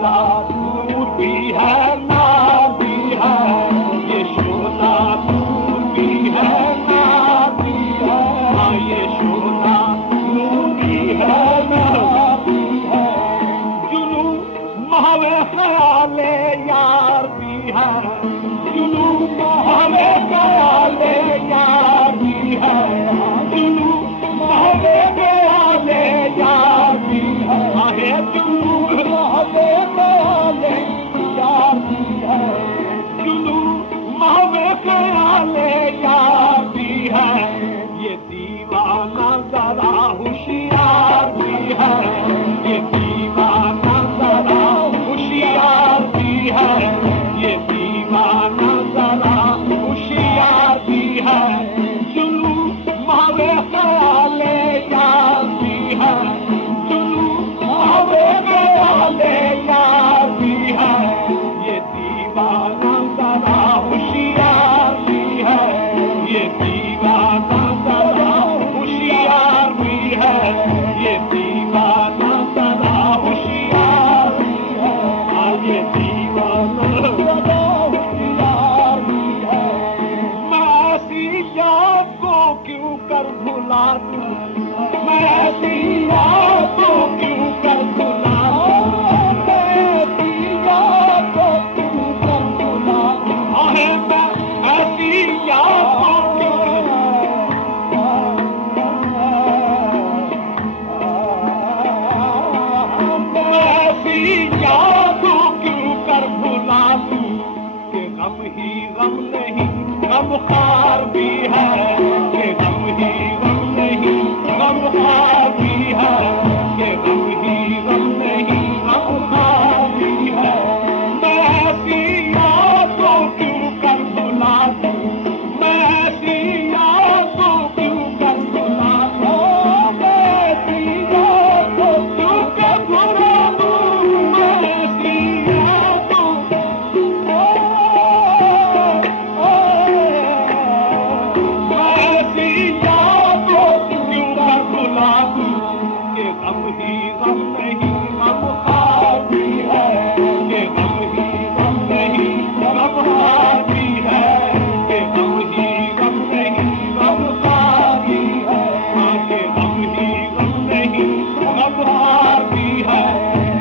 شولا دور بھی ہے نا بھی ہے، یہ شولا دور بھی ہے نا بھی ہے، یہ شولا دور بھی ہے نا بھی ہے، جنو محو خیال یار بھی ہے، جنو محو خیال یار بھی ہے، جنو محو خیال یار بھی ہے، جنو محو خیال یار بھی ہے، جنو محو خیال یار بھی ہے، یہ دیوانہ ذرا ہوشیار بھی ہے، یہ دیوانہ ذرا ہوشیار بھی ہے، یہ دیوانہ ذرا ہوشیار بھی ہے، جنو محو خیال یار بھی ہے، جنو محو خیال یار بھی ہے، یہ دیوانہ ذرا ہوشیار بھی ہے، یہ دیوانہ ذرا ہوشیار بھی ہے، یہ دیوانہ ذرا ہوشیار بھی ہے، یہ دیوانہ ذرا ہوشیار بھی ہے، میں ایسی یاد کو کیوں کر بھلا دوں، میں ایسی یاد کو کیوں کر بھلا دوں، میں ایسی یاد کو کیوں کر بھلا دوں، میں ایسی یاد کو کیوں میں ایسی یاد کو کیوں کر بھلا دوں، کہ غم ہی غم نہیں غم خوار بھی ہے، کہ غم ہی غم نہیں غم خوار بھی ہے، کہ غم ہی غم نہیں غم خوار بھی ہے، میں ایسی یاد کو کیوں کر بھلا دوں، میں ایسی یاد کو کیوں کر بھلا دوں، میں ایسی یاد کو کیوں کر بھلا دوں، میں ایسی یاد کو ایسی یاد کو کیوں کر بھلا دوں، کہ غم ہی غم نہیں غم خوار بھی ہے، کہ غم ہی غم نہیں غم خوار بھی ہے، کہ غم ہی غم نہیں غم خوار بھی ہے، کہ غم ہی غم نہیں غم خوار بھی ہے،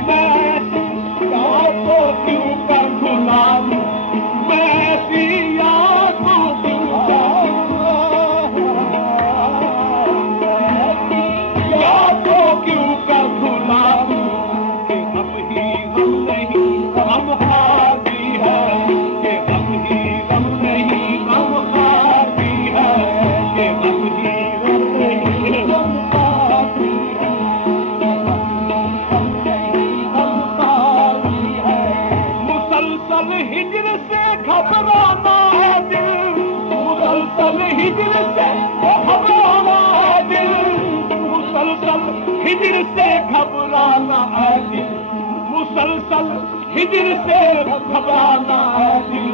میں ایسی یاد کو کیوں کر بھلا دوں، میں ایسی یاد کو کیوں کر یاد کو کیوں کر بھلا دوں، کہ غم ہی غم نہیں غم خوار بھی ہے، کہ غم ہی غم نہیں غم خوار بھی ہے، کہ غم ہی غم نہیں غم خوار بھی ہے، غم نہیں غم خوار بھی ہے، مسلسل ہجر سے گھبرانا ہے دل، مسلسل ہجر سے گھبرانا ہے دل، مسلسل ہجر سے گھبرانا ہے دل، مسلسل ہجر سے گھبرانا ہے دل،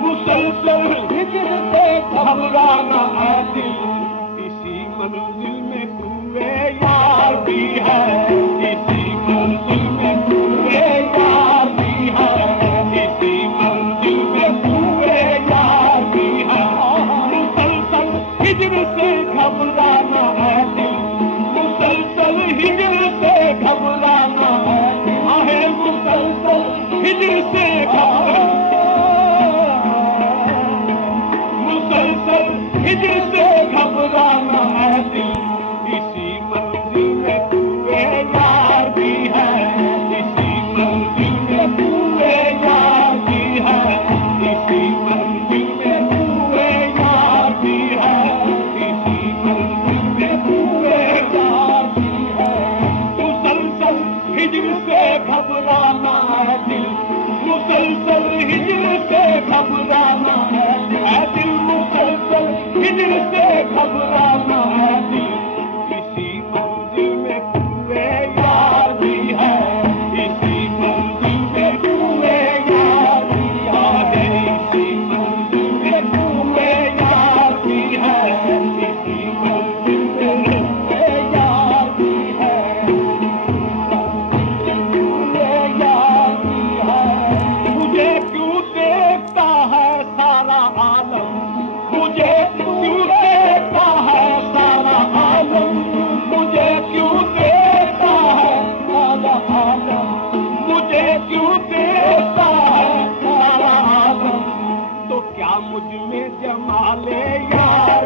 مسلسل ہجر سے گھبرانا ہے دل، اسی منزل میں کوئے یار بھی ہے، اسی منزل میں کوئے یار بھی ہے، اسی منزل میں کوئے یار بھی ہے، مسلسل ہجر سے گھبرانا ہے دل، مسلسل ہجر سے گھبرانا ہے دل، مسلسل ہجر سے مسلسل ہجر سے گھبرانا ہے دل، اسی منزل میں کوئے یار بھی ہے، اسی منزل میں کوئے یار بھی ہے، اسی منزل میں کوئے یار بھی ہے، اسی منزل میں کوئے یار بھی ہے، مسلسل ہجر سے گھبرانا ہے دل، مسلسل ہجر سے گھبرانا ہے دل، مسلسل ہجر سے دیتا ہے سارا عالم تو کیا مجھ میں جمال یار